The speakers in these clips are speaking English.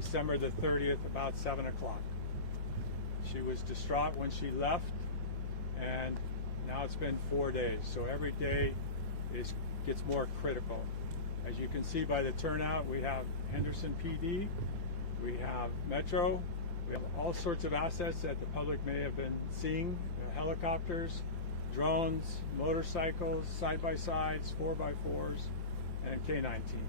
December the 30th, about 7 o'clock. She was distraught when she left, and now it's been 4 days. So every day gets more critical. As you can see by the turnout, we have Henderson PD, we have Metro, we have all sorts of assets that the public may have been seeing, helicopters, drones, motorcycles, side-by-sides, 4x4s, and K-9 team.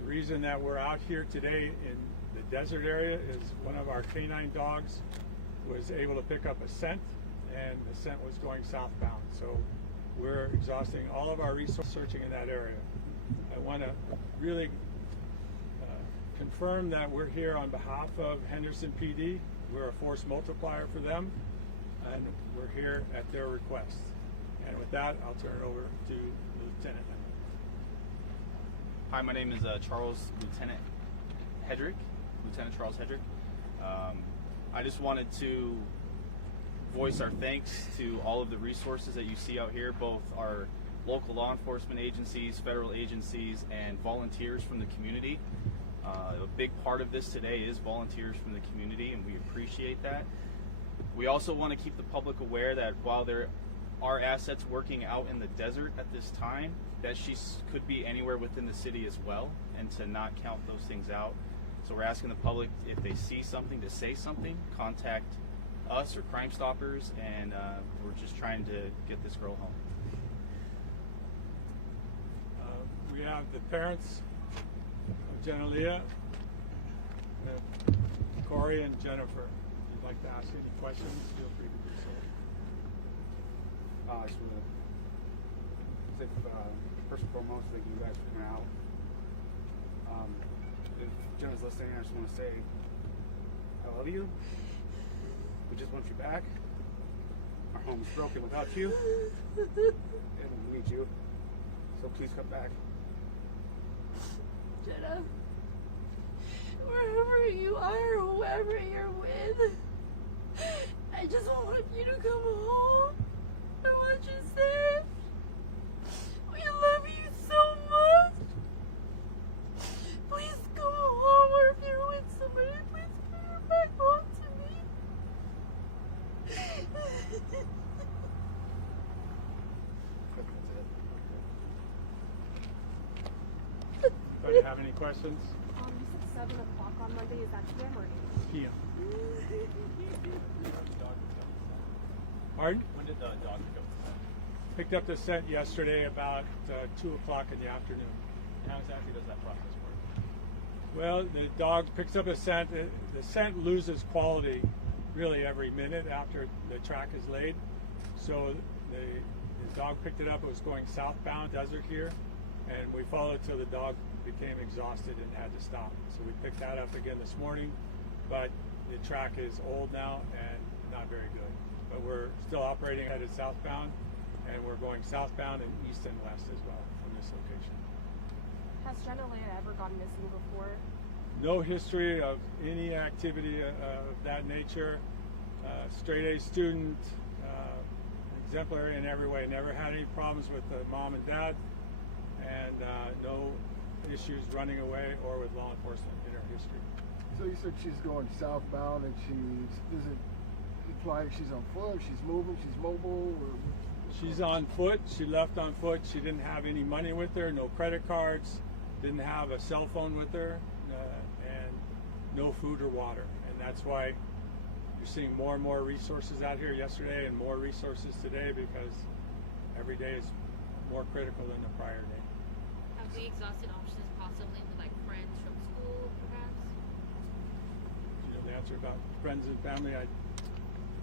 The reason that we're out here today in the desert area is one of our K-9 dogs was able to pick up a scent, and the scent was going southbound. So we're exhausting all of our resources searching in that area. I want to really confirm that we're here on behalf of Henderson PD. We're a force multiplier for them, and we're here at their request. And with that, I'll turn it over to Lieutenant. Hi, my name is Lieutenant Charles Hedrick. I just wanted to voice our thanks to all of the resources that you see out here, both our local law enforcement agencies, federal agencies, and volunteers from the community. A big part of this today is volunteers from the community, and we appreciate that. We also want to keep the public aware that while there are assets working out in the desert at this time, that she could be anywhere within the city as well, and to not count those things out. So we're asking the public, if they see something, to say something, contact us or Crime Stoppers, and we're just trying to get this girl home. We have the parents of Jenna Corey and Jennifer. If you'd like to ask any questions, feel free to do so. I just want to say, first and foremost, thank you guys for coming out. If Jenna's listening, I just want to say, I love you. We just want you back. Our home is broken without you, and we need you. So please come back. Jenna, wherever you are, whoever you're with, I just want you to come home. I want you safe. We love you so much. Please come home, or if you're with somebody, please bring her back home to me. Anybody have any questions? You said 7 o'clock on Monday. Is that PM or 8? PM. Pardon? When did the dog pick up the scent? Picked up the scent yesterday about 2 o'clock in the afternoon. How exactly does that process work? Well, the dog picks up a scent. The scent loses quality really every minute after the track is laid. So the dog picked it up. It was going southbound desert here, and we followed till the dog became exhausted and had to stop. So we picked that up again this morning, but the track is old now and not very good. But we're still operating headed southbound, and we're going southbound and east and west as well from this location. Has Jenna ever gone missing before? No history of any activity of that nature. Straight A student, exemplary in every way. Never had any problems with the mom and dad, and no issues running away or with law enforcement in her history. So you said she's going southbound, and does it imply she's on foot, she's moving, she's mobile? Or? She's on foot. She left on foot. She didn't have any money with her, no credit cards, didn't have a cell phone with her, and no food or water. And that's why you're seeing more and more resources out here yesterday and more resources today, because every day is more critical than the prior day. Have we exhausted options possibly with like friends from school, perhaps? You know the answer about friends and family?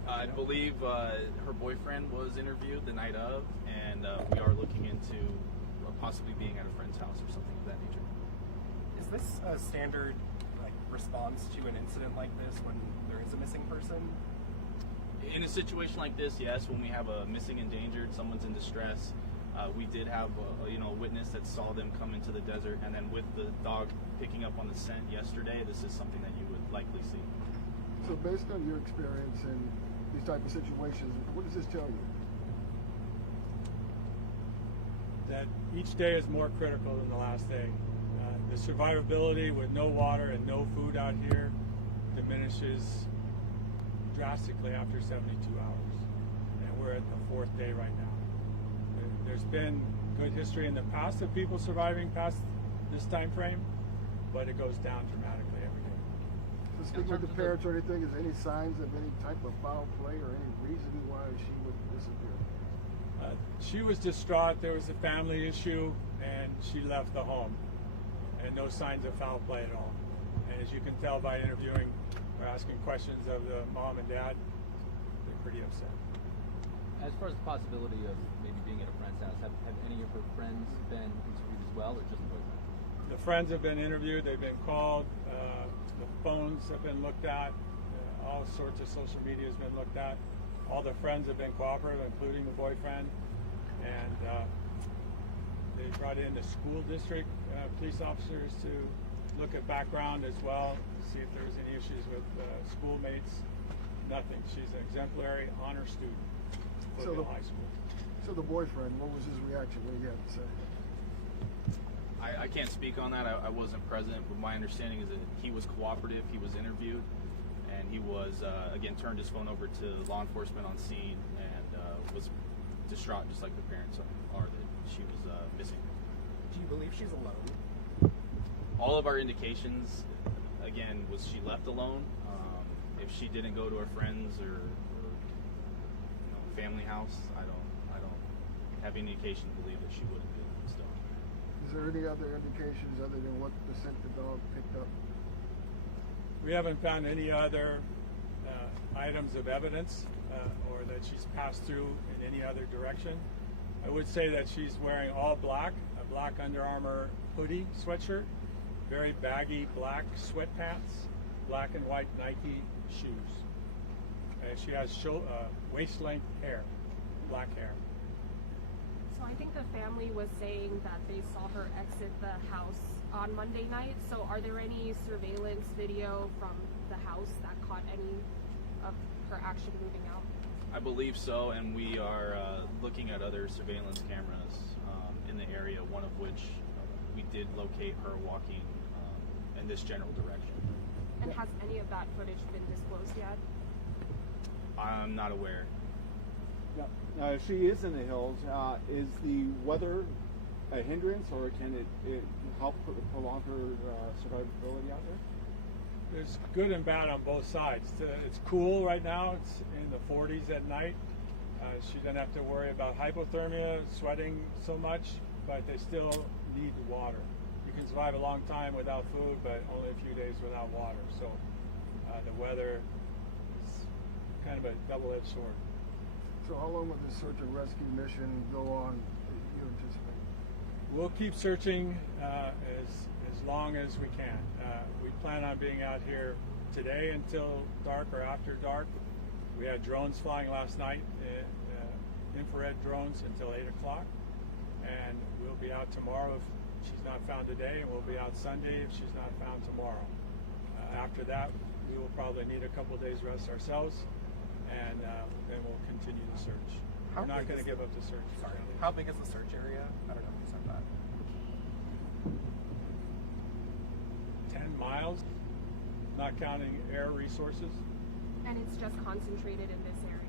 I believe her boyfriend was interviewed the night of, and we are looking into possibly being at a friend's house or something of that nature. Is this a standard response to an incident like this when there is a missing person? In a situation like this, yes. When we have a missing, endangered, someone's in distress, we did have a witness that saw them come into the desert, and then with the dog picking up on the scent yesterday, this is something that you would likely see. So based on your experience in these type of situations, what does this tell you? That each day is more critical than the last day. the survivability with no water and no food out here diminishes drastically after 72 hours. And we're at the 4th day right now. There's been good history in the past of people surviving past this time frame, but it goes down dramatically every day. So speaking with the parents or anything, is there any signs of any type of foul play or any reason why she would disappear? She was distraught. There was a family issue, and she left the home, and no signs of foul play at all. And as you can tell by interviewing or asking questions of the mom and dad, they're pretty upset. As far as the possibility of maybe being at a friend's house, have any of her friends been interviewed as well, or just the boyfriend? The friends have been interviewed. They've been called. The phones have been looked at. All sorts of social media has been looked at. All the friends have been cooperative, including the boyfriend. And they brought in the school district police officers to look at background as well, see if there was any issues with schoolmates. Nothing. She's an exemplary honor student at Woodville High School. So the boyfriend, what was his reaction? What do you have to say? I can't speak on that. I wasn't present, but my understanding is that he was cooperative. He was interviewed, and he was again turned his phone over to law enforcement on scene and was distraught, just like the parents are that she was missing. Do you believe she's alone? All of our indications, again, was she left alone. If she didn't go to her friends or family house, I don't have any indication to believe that she would have been stoned. Is there any other indications other than what the scent the dog picked up? We haven't found any other items of evidence or that she's passed through in any other direction. I would say that she's wearing all black, a black Under Armour hoodie, sweatshirt, very baggy black sweatpants, black and white Nike shoes. And she has waist-length hair, black hair. So I think the family was saying that they saw her exit the house on Monday night. So are there any surveillance video from the house that caught any of her action moving out? I believe so, and we are looking at other surveillance cameras in the area, one of which we did locate her walking in this general direction. And has any of that footage been disclosed yet? I'm not aware. Yeah. She is in the hills. Is the weather a hindrance, or can it help prolong her survivability out there? There's good and bad on both sides. It's cool right now. It's in the 40s at night. She doesn't have to worry about hypothermia, sweating so much, but they still need water. You can survive a long time without food, but only a few days without water. So the weather is kind of a double-edged sword. So how long will this search and rescue mission go on, you anticipate? We'll keep searching as long as we can. We plan on being out here today until dark or after dark. We had drones flying last night, infrared drones until 8 o'clock. And we'll be out tomorrow if she's not found today, and we'll be out Sunday if she's not found tomorrow. After that, we will probably need a couple days rest ourselves, and then we'll continue the search. We're not going to give up the search. Sorry. How big is the search area? I don't know if you said that. 10 miles, not counting air resources. And it's just concentrated in this area?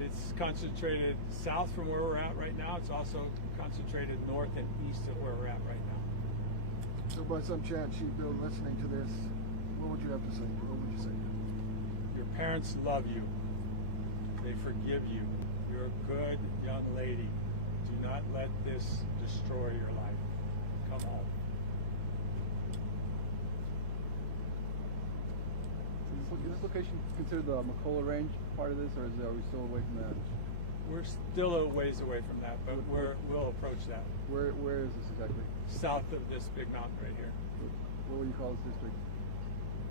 It's concentrated south from where we're at right now. It's also concentrated north and east of where we're at right now. So by some chance she'd be listening to this, what would you have to say? What would you say? Your parents love you. They forgive you. You're a good young lady. Do not let this destroy your life. Come home. Is this location considered the McCullough Range part of this, or are we still away from that? We're still a ways away from that, but we'll approach that. Where is this exactly? South of this big mountain right here. What would you call this district?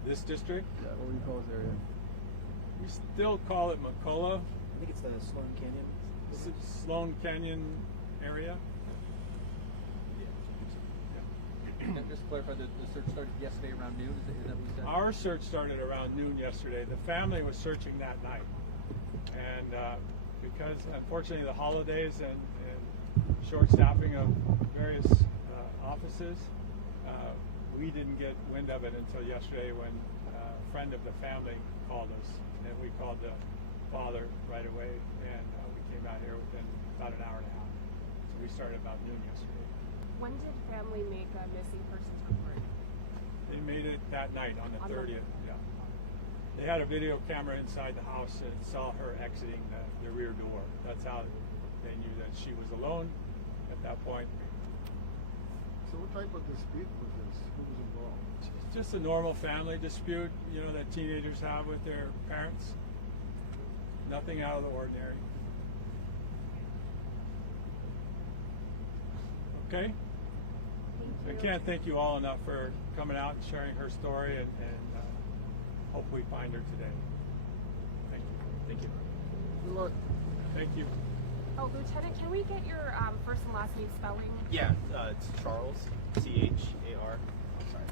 This district? Yeah, what would you call this area? We still call it McCullough. I think it's the Sloan Canyon. Sloan Canyon area. Just to clarify, the search started yesterday around noon. Is that what you said? Our search started around noon yesterday. The family was searching that night, and because unfortunately the holidays and short staffing of various offices, We didn't get wind of it until yesterday when a friend of the family called us, and we called the father right away, and we came out here within about an hour and a half. So we started about noon yesterday. When did family make a missing persons report? They made it that night on the On 30th. Yeah. They had a video camera inside the house and saw her exiting the rear door. That's how they knew that she was alone at that point. So what type of dispute was this? Who was involved? It's just a normal family dispute, you know, that teenagers have with their parents. Nothing out of the ordinary. Okay? I can't thank you all enough for coming out and sharing her story, and hope we find her today. Thank you. Thank you. Good luck. Thank you. Oh, Lieutenant, can we get your first and last name spelling? Yeah, it's Charles, C-H-A-R. Sorry.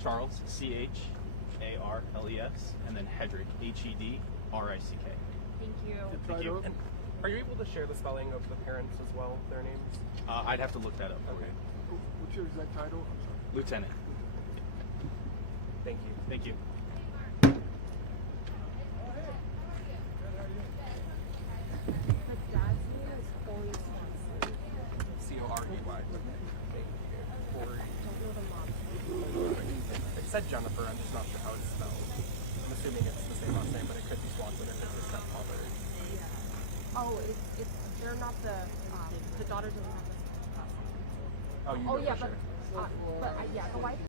Charles, C-H-A-R-L-E-S, and then Hedrick, H-E-D-R-I-C-K. Thank you. Thank you. And are you able to share the spelling of the parents as well, their names? I'd have to look that up. Okay. What's your exact title? I'm sorry. Lieutenant. Thank you. Thank you. The dad's name is Corey Swanson. C-O-R-E-Y. Corey. Don't know the mom's It said Jennifer, I'm just not sure how it's spelled. I'm assuming it's the same last name, but it could be Swanson if it's his stepfather. Yeah. Oh, they're not the daughter doesn't have the last name. Oh, you Oh know yeah, for but sure. yeah, the wife